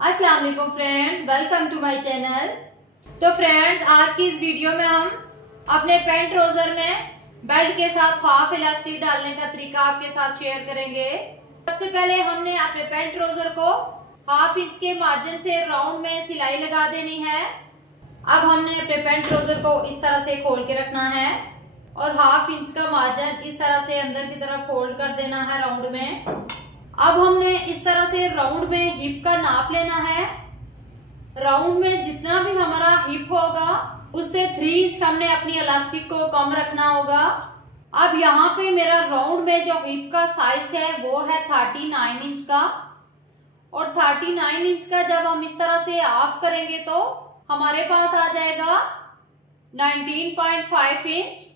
अस्सलाम वालेकुम friends, welcome to my channel. तो फ्रेंड्स, आज की इस वीडियो में हम अपने पैंट ट्राउजर में बेल्ट के साथ हाफ इलास्टिक डालने का तरीका आपके साथ शेयर करेंगे। सबसे पहले हमने अपने पैंट ट्राउजर को हाफ इंच के मार्जिन से राउंड में सिलाई लगा देनी है। अब हमने अपने पैंट ट्राउजर को इस तरह से खोल के रखना है और हाफ इंच का मार्जिन इस तरह से अंदर की तरफ फोल्ड कर देना है राउंड में। अब हमने इस तरह से राउंड में हिप का नाप लेना है। राउंड में जितना भी हमारा हिप होगा उससे 3 इंच हमने अपनी इलास्टिक को कम रखना होगा। अब यहाँ पे मेरा राउंड में जो हिप का साइज है वो है 39 इंच का, और 39 इंच का जब हम इस तरह से ऑफ करेंगे तो हमारे पास आ जाएगा 19.5 इंच।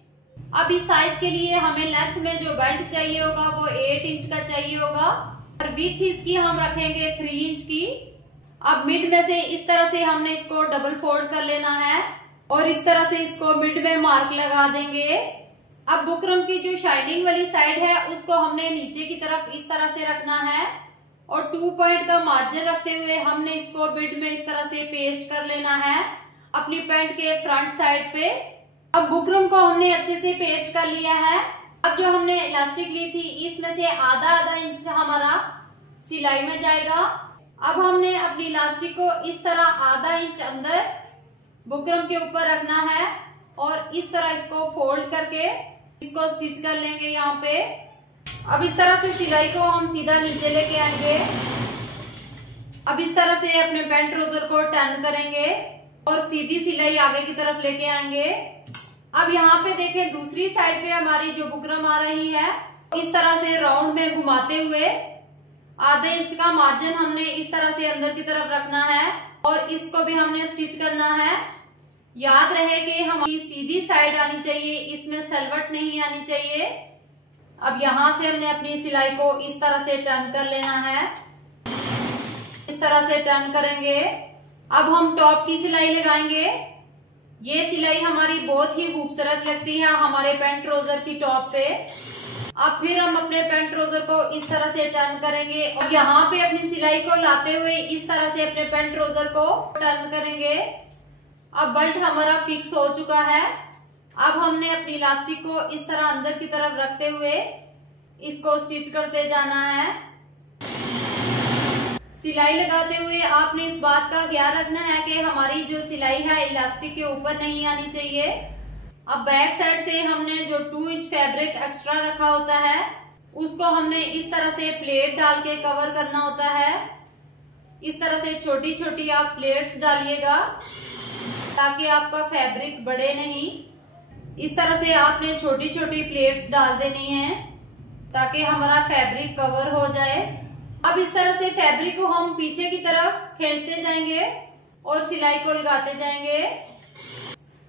अब इस साइज के लिए हमें लेंथ में जो बेल्ट चाहिए होगा वो 8 इंच का चाहिए होगा और विड्थ इसकी हम रखेंगे 3 इंच की। अब मिड में से इस तरह से हमने इसको डबल फोल्ड कर लेना है और इस तरह से इसको मिड में मार्क लगा देंगे। अब बुकरम की जो शाइनिंग वाली साइड है उसको हमने नीचे की तरफ इस तरह से रखना है और 2 पॉइंट का मार्जिन रखते हुए हमने इसको मिड में इस तरह से पेस्ट कर लेना है अपनी पैंट के फ्रंट साइड पे। अब बुकरम को हमने अच्छे से पेस्ट कर लिया है। अब जो हमने इलास्टिक ली थी इसमें से आधा इंच हमारा सिलाई में जाएगा। अब हमने अपनी इलास्टिक को इस तरह आधा इंच अंदर बुकरम के ऊपर रखना है और इस तरह इसको फोल्ड करके इसको स्टिच कर लेंगे यहाँ पे। अब इस तरह से सिलाई को हम सीधा नीचे लेके आएंगे। अब इस तरह से अपने पैंट ट्राउजर को टर्न करेंगे और सीधी सिलाई आगे की तरफ लेके आएंगे। अब यहाँ पे देखें, दूसरी साइड पे हमारी जो बुकरम आ रही है इस तरह से राउंड में घुमाते हुए आधे इंच का मार्जिन हमने इस तरह से अंदर की तरफ रखना है और इसको भी हमने स्टिच करना है। याद रहे कि हमारी सीधी साइड आनी चाहिए, इसमें सलवट नहीं आनी चाहिए। अब यहाँ से हमने अपनी सिलाई को इस तरह से टर्न कर लेना है, इस तरह से टर्न करेंगे। अब हम टॉप की सिलाई लगाएंगे। ये सिलाई हमारी बहुत ही खूबसूरत लगती है हमारे पैंट ट्राउजर की टॉप पे। अब फिर हम अपने पैंट ट्राउजर को इस तरह से टर्न करेंगे और यहाँ पे अपनी सिलाई को लाते हुए इस तरह से अपने पैंट ट्राउजर को टर्न करेंगे। अब बेल्ट हमारा फिक्स हो चुका है। अब हमने अपनी इलास्टिक को इस तरह अंदर की तरफ रखते हुए इसको स्टिच करते जाना है। सिलाई लगाते हुए आपने इस बात का ख्याल रखना है कि हमारी जो सिलाई है इलास्टिक के ऊपर नहीं आनी चाहिए। अब बैक साइड से हमने जो 2 इंच फैब्रिक एक्स्ट्रा रखा होता है उसको हमने इस तरह से प्लेट डाल के कवर करना होता है। इस तरह से छोटी छोटी आप प्लेट्स डालिएगा ताकि आपका फैब्रिक बढ़े नहीं। इस तरह से आपने छोटी छोटी प्लेट्स डाल देनी है ताकि हमारा फैब्रिक कवर हो जाए। अब इस तरह से फैब्रिक को हम पीछे की तरफ खींचते जाएंगे और सिलाई को लगाते जाएंगे।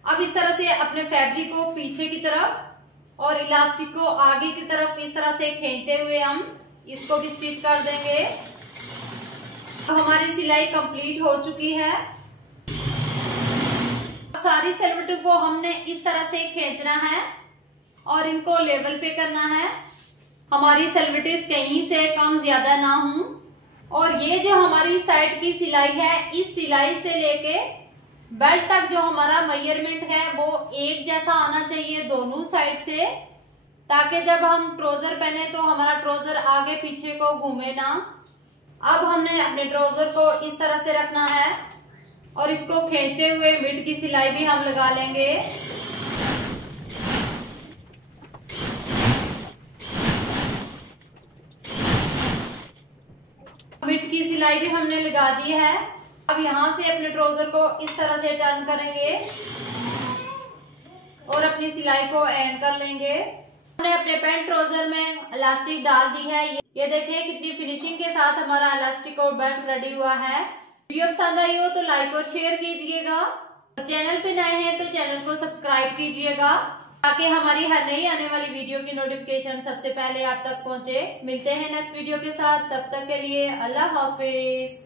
अब इस तरह से अपने फैब्रिक को पीछे की तरफ और इलास्टिक को आगे की तरफ इस तरह से खींचते हुए हम इसको भी स्टिच कर देंगे। अब हमारी सिलाई कंप्लीट हो चुकी है। अब सारी सलवटों को हमने इस तरह से खींचना है और इनको लेवल पे करना है। हमारी सलवटें कहीं से कम ज्यादा ना हो और ये जो हमारी साइड की सिलाई है इस सिलाई से लेके बेल्ट तक जो हमारा मेजरमेंट है वो एक जैसा आना चाहिए दोनों साइड से, ताकि जब हम ट्राउजर पहने तो हमारा ट्राउजर आगे पीछे को घूमे ना। अब हमने अपने ट्राउजर को इस तरह से रखना है और इसको खींचते हुए मिड की सिलाई भी हम लगा लेंगे। मिड की सिलाई भी हमने लगा दी है। अब यहाँ से अपने ट्राउजर को इस तरह से टर्न करेंगे और अपनी सिलाई को एंड कर लेंगे। हमने अपने पैंट ट्राउजर में इलास्टिक डाल दी है। ये देखिए कितनी फिनिशिंग के साथ हमारा इलास्टिक और बेल्ट रेडी हुआ है। वीडियो पसंद आई हो तो लाइक और शेयर कीजिएगा। चैनल पे नए हैं तो चैनल को सब्सक्राइब कीजिएगा ताकि हमारी हर नई आने वाली वीडियो की नोटिफिकेशन सबसे पहले आप तक पहुंचे। मिलते हैं नेक्स्ट वीडियो के साथ, तब तक के लिए अल्लाह हाफिज।